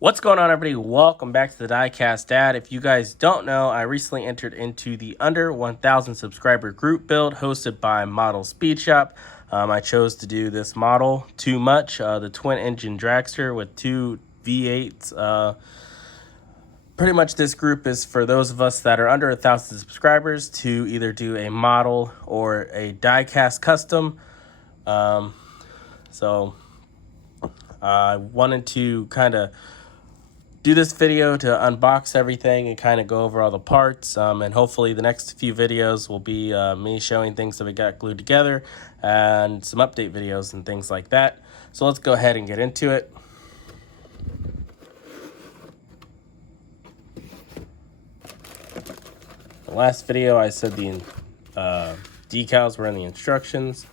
What's going on, everybody? Welcome back to the Diecast Dad. If you guys don't know, I recently entered into the under 1,000 subscriber group build hosted by ModelSpeedShop. I chose to do this model too much, the twin engine dragster with two V8s. Pretty much this group is for those of us that are under 1,000 subscribers to either do a model or a diecast custom. So I wanted to kind of do this video to unbox everything and kind of go over all the parts, and hopefully the next few videos will be me showing things that we got glued together and some update videos and things like that. So let's go ahead and get into it. The last video I said the decals were in the instructions.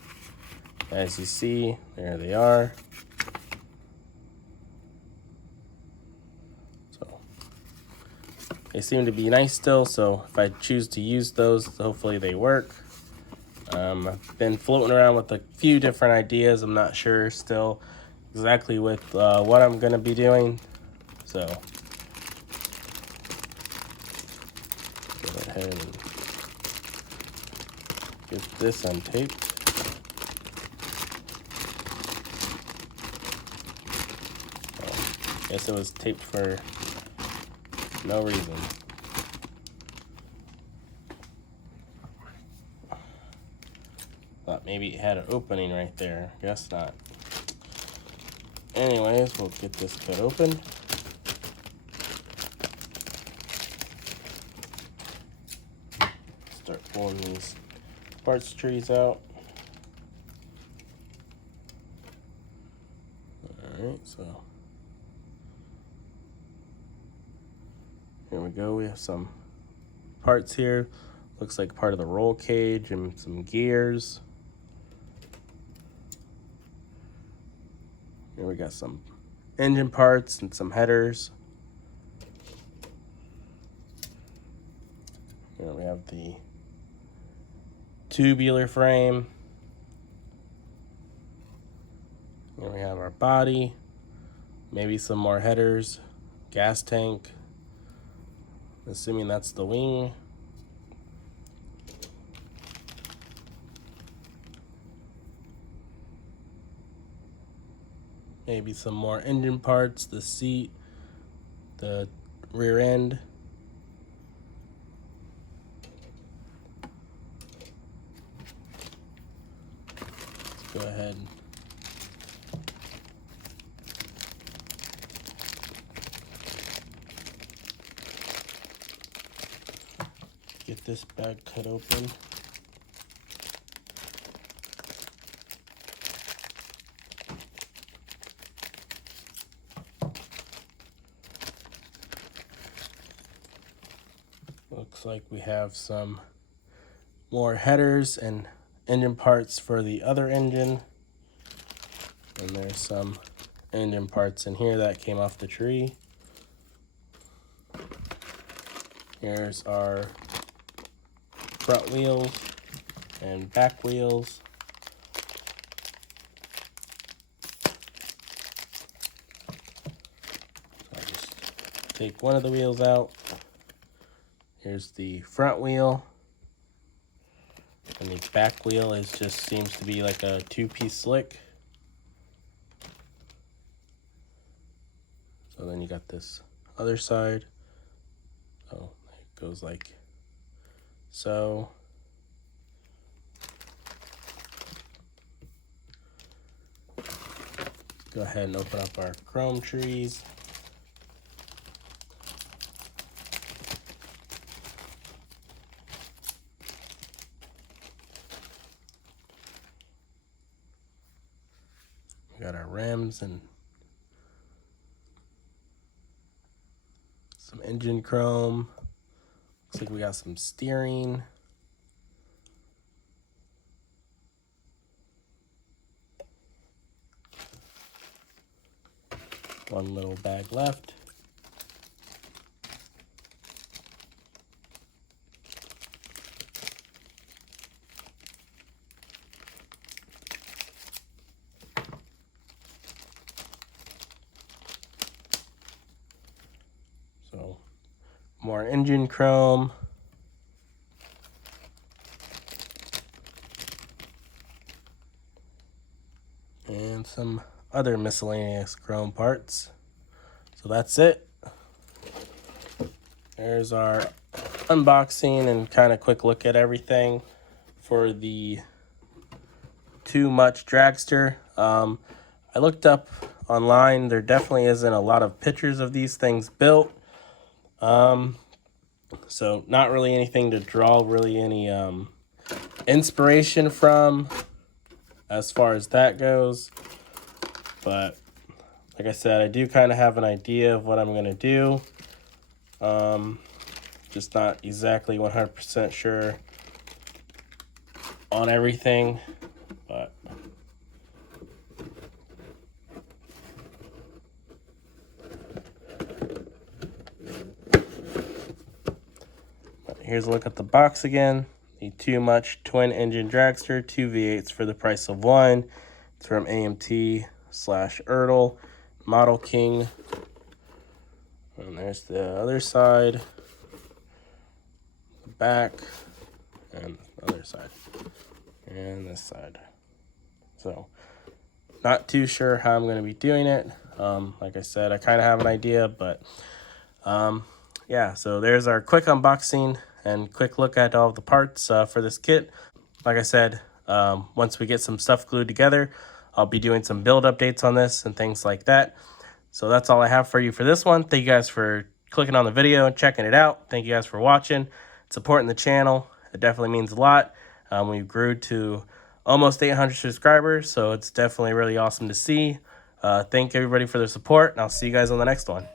As you see, there they are. They seem to be nice still, so if I choose to use those, hopefully they work. I've been floating around with a few different ideas. I'm not sure still exactly with what I'm going to be doing. So go ahead and get this untaped. I guess it was taped for no reason. Thought maybe it had an opening right there. Guess not. Anyways, we'll get this cut open. Start pulling these parts trees out. Alright, so here we go. We have some parts here. Looks like part of the roll cage and some gears. Here we got some engine parts and some headers. Here we have the tubular frame. Here we have our body. Maybe some more headers. Gas tank. Assuming that's the wing. Maybe some more engine parts, the seat, the rear end. Let's go ahead. Get this bag cut open. Looks like we have some more headers and engine parts for the other engine. And there's some engine parts in here that came off the tree. Here's our front wheels and back wheels. So I'll just take one of the wheels out. Here's the front wheel. And the back wheel just seems to be like a two-piece slick. So then you got this other side. Oh, it goes like so. Go ahead and open up our chrome trees. We got our rims and some engine chrome. Looks like we got some steering. One little bag left. more engine chrome. And some other miscellaneous chrome parts. So that's it. There's our unboxing and kind of quick look at everything for the Too Much Dragster. I looked up online. There definitely isn't a lot of pictures of these things built. So not really anything to draw really any inspiration from as far as that goes. But like I said, I do kind of have an idea of what I'm going to do. Just not exactly 100% sure on everything, but here's a look at the box again. The Too Much twin engine dragster, 2 V8s for the price of one. It's from AMT/Erdl Modelking. And there's the other side, the back, and the other side, and this side. So not too sure how I'm going to be doing it. Like I said, I kind of have an idea, but yeah, so there's our quick unboxing and quick look at all of the parts for this kit. Like I said, once we get some stuff glued together, I'll be doing some build updates on this and things like that. So that's all I have for you for this one. Thank you guys for clicking on the video and checking it out. Thank you guys for watching, supporting the channel. It definitely means a lot. We grew to almost 800 subscribers, so it's definitely really awesome to see. Thank everybody for their support, and I'll see you guys on the next one.